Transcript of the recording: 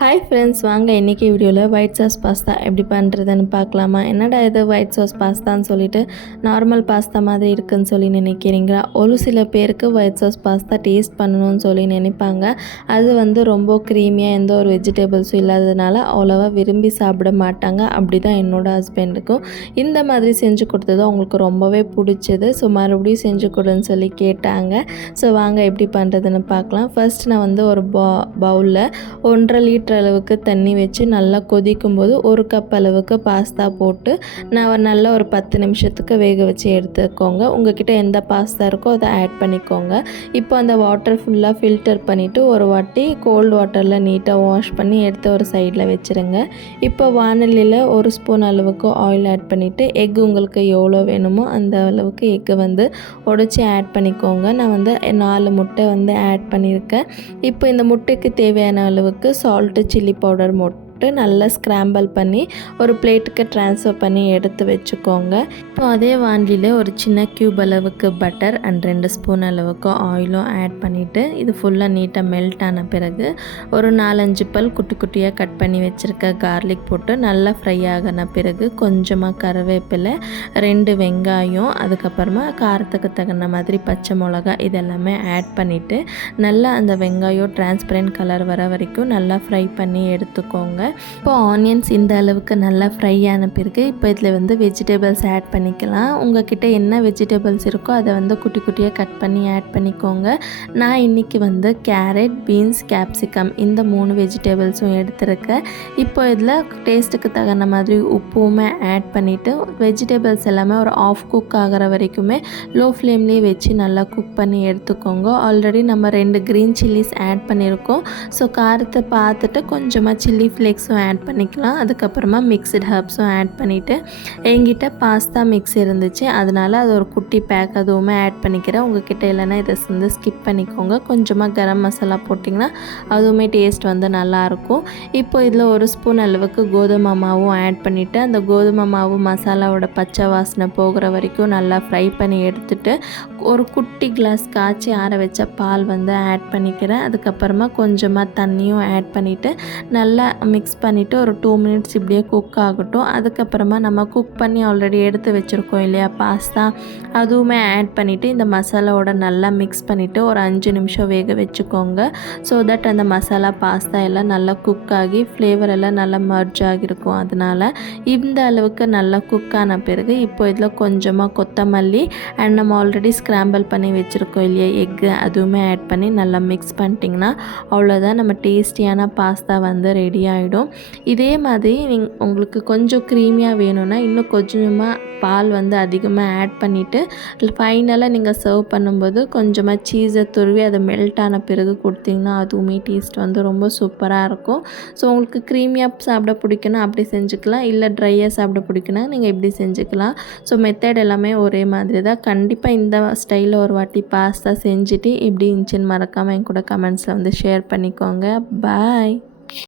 Hi friends, வாங்க இன்றைக்கி வீடியோவில் ஒயிட் சாஸ் பாஸ்தா எப்படி பண்ணுறதுன்னு பார்க்கலாமா? என்னடா இது ஒயிட் சாஸ் பாஸ்தான்னு சொல்லிட்டு நார்மல் பாஸ்தா மாதிரி இருக்குதுன்னு சொல்லி நினைக்கிறீங்களா? ஒரு சில பேருக்கு ஒயிட் சாஸ் பாஸ்தா டேஸ்ட் பண்ணணும்னு சொல்லி நினைப்பாங்க. அது ரொம்ப க்ரீமியாக எந்த ஒரு வெஜிடபிள்ஸும் இல்லாததுனால அவ்வளோவா விரும்பி சாப்பிட மாட்டாங்க. அப்படி தான் என்னோடய ஹஸ்பண்டுக்கும் இந்த மாதிரி செஞ்சு கொடுத்தது அவங்களுக்கு ரொம்பவே பிடிச்சது. ஸோ மறுபடியும் செஞ்சு கொடுன்னு சொல்லி கேட்டாங்க. ஸோ வாங்க எப்படி பண்ணுறதுன்னு பார்க்கலாம். ஃபர்ஸ்ட் நான் ஒரு பவுலில் 1.5 லிட்டர் அளவுக்கு தண்ணி வச்சு நல்லா கொதிக்கும்போது 1 கப் அளவுக்கு பாஸ்தா போட்டு நான் நல்லா ஒரு 10 நிமிஷத்துக்கு வேக வச்சு எடுத்துக்கோங்க. உங்ககிட்ட எந்த பாஸ்தா இருக்கோ அதை ஆட் பண்ணிக்கோங்க. இப்போ அந்த வாட்டர் ஃபுல்லாக ஃபில்டர் பண்ணிவிட்டு ஒரு வாட்டி கோல்டு வாட்டரில் நீட்டாக வாஷ் பண்ணி எடுத்து ஒரு சைடில் வச்சுருங்க. இப்போ வானலியில் 1 ஸ்பூன் அளவுக்கு ஆயில் ஆட் பண்ணிவிட்டு எக் உங்களுக்கு எவ்வளோ வேணுமோ அந்த அளவுக்கு எக்கு உடைச்சி ஆட் பண்ணிக்கோங்க. நான் 4 முட்டை ஆட் பண்ணியிருக்கேன். இப்போ இந்த முட்டைக்கு தேவையான அளவுக்கு சால்ட்டு, சில்லி பவுடர் நல்லா ஸ்க்ராம்பிள் பண்ணி ஒரு பிளேட்டுக்கு ட்ரான்ஸ்ஃபர் பண்ணி எடுத்து வச்சுக்கோங்க. இப்போ அதே வாண்டியில் ஒரு சின்ன க்யூப் அளவுக்கு பட்டர் அண்ட் 2 ஸ்பூன் அளவுக்கு ஆயிலும் ஆட் பண்ணிவிட்டு இது ஃபுல்லாக நீட்டாக மெல்ட் ஆன பிறகு ஒரு 4-5 பல் குட்டி குட்டியாக கட் பண்ணி வச்சுருக்க கார்லிக் போட்டு நல்லா ஃப்ரை ஆகின பிறகு கொஞ்சமாக கருவேப்பிலை, 2 வெங்காயம், அதுக்கப்புறமா காரத்துக்கு தகுந்த மாதிரி பச்சை மிளகா இதெல்லாமே ஆட் பண்ணிவிட்டு நல்லா அந்த வெங்காயம் டிரான்ஸ்பரண்ட் கலர் வர வரைக்கும் நல்லா ஃப்ரை பண்ணி எடுத்துக்கோங்க. இப்போ ஆனியன்ஸ் இந்த அளவுக்கு நல்லா ஃப்ரை ஆன பிறகு இப்போ இதில் வெஜிடபிள்ஸ் ஆட் பண்ணிக்கலாம். உங்ககிட்ட என்ன வெஜிடபிள்ஸ் இருக்கோ அதை குட்டி குட்டியாக கட் பண்ணி ஆட் பண்ணிக்கோங்க. நான் இன்றைக்கி கேரட், பீன்ஸ், கேப்சிகம் இந்த 3 வெஜிடபிள்ஸும் எடுத்துருக்கேன். இப்போ இதில் டேஸ்ட்டுக்கு தகுந்த மாதிரி உப்புமே ஆட் பண்ணிவிட்டு வெஜிடபிள்ஸ் எல்லாமே ஒரு ஆஃப் குக் ஆகிற வரைக்குமே லோ ஃப்ளேம்லேயே வச்சு நல்லா குக் பண்ணி எடுத்துக்கோங்க. ஆல்ரெடி நம்ம 2 க்ரீன் சில்லிஸ் ஆட் பண்ணியிருக்கோம். ஸோ காரத்தை பார்த்துட்டு கொஞ்சமாக சில்லி ஃப்ளேக்ஸும் ஆட் பண்ணிக்கலாம். அதுக்கப்புறமா மிக்ஸ்டு ஹர்ப்ஸும் ஆட் பண்ணிவிட்டு என்கிட்ட பாஸ்தா மிக்ஸ் இருந்துச்சு, அதனால் அது ஒரு குட்டி பேக் அதுவுமே ஆட் பண்ணிக்கிறேன். உங்ககிட்ட இல்லைன்னா இதை ஸ்கிப் பண்ணிக்கோங்க. கொஞ்சமாக கரம் மசாலா போட்டிங்கன்னா அதுவுமே டேஸ்ட் நல்லாயிருக்கும். இப்போ இதில் 1 ஸ்பூன் அளவுக்கு கோதுமை மாவும் ஆட் பண்ணிவிட்டு அந்த கோதுமை மாவு மசாலாவோட பச்சை வாசனை போகிற வரைக்கும் நல்லா ஃப்ரை பண்ணி எடுத்துகிட்டு ஒரு குட்டி கிளாஸ் காய்ச்சி ஆற வச்ச பால் ஆட் பண்ணிக்கிறேன். அதுக்கப்புறமா கொஞ்சமாக தண்ணியும் ஆட் பண்ணிவிட்டு நல்லா மிக்ஸ் பண்ணிவிட்டு ஒரு 2 மினிட்ஸ் இப்படியே குக் ஆகட்டும். அதுக்கப்புறமா நம்ம குக் பண்ணி ஆல்ரெடி எடுத்து வச்சுருக்கோம் இல்லையா பாஸ்தா, அதுவுமே ஆட் பண்ணிவிட்டு இந்த மசாலாவோட நல்லா மிக்ஸ் பண்ணிவிட்டு ஒரு 5 நிமிஷம் வேக வச்சுக்கோங்க. ஸோ தட் அந்த மசாலா பாஸ்தா எல்லாம் நல்லா குக் ஆகி ஃப்ளேவர் எல்லாம் நல்லா மர்ஜ் ஆகியிருக்கும். அதனால் இந்த அளவுக்கு நல்லா குக் ஆன பிறகு இப்போ இதில் கொஞ்சமாக கொத்தமல்லி அண்ட் நம்ம ஆல்ரெடி ஸ்க்ராம்பிள் பண்ணி வச்சுருக்கோம் இல்லையா எக்கு, அதுவுமே ஆட் பண்ணி நல்லா மிக்ஸ் பண்ணிட்டிங்கன்னா அவ்வளோதான், நம்ம டேஸ்டியான பாஸ்தா ரெடி ஆகிடும். இதே மாதிரி உங்களுக்கு கொஞ்சம் க்ரீமியாக வேணும்னா இன்னும் கொஞ்சமாக பால் அதிகமாக ஆட் பண்ணிவிட்டு ஃபைனலாக நீங்கள் சர்வ் பண்ணும்போது கொஞ்சமாக சீஸை துருவி அதை மெல்ட் ஆன பிறகு கொடுத்தீங்கன்னா அதுவுமே டேஸ்ட் ரொம்ப சூப்பராக இருக்கும். ஸோ உங்களுக்கு க்ரீமியாக சாப்பிட பிடிக்குன்னா அப்படி செஞ்சுக்கலாம், இல்லை ட்ரையாக சாப்பிட பிடிக்குன்னா நீங்கள் இப்படி செஞ்சுக்கலாம். ஸோ மெத்தட் எல்லாமே ஒரே மாதிரி தான். கண்டிப்பாக இந்த ஸ்டைலில் ஒரு வாட்டி பாஸ்தா செஞ்சுட்டு எப்படி இருந்துச்சுன்னு மறக்காமல் என் கூட கமெண்ட்ஸில் ஷேர் பண்ணிக்கோங்க. பாய்.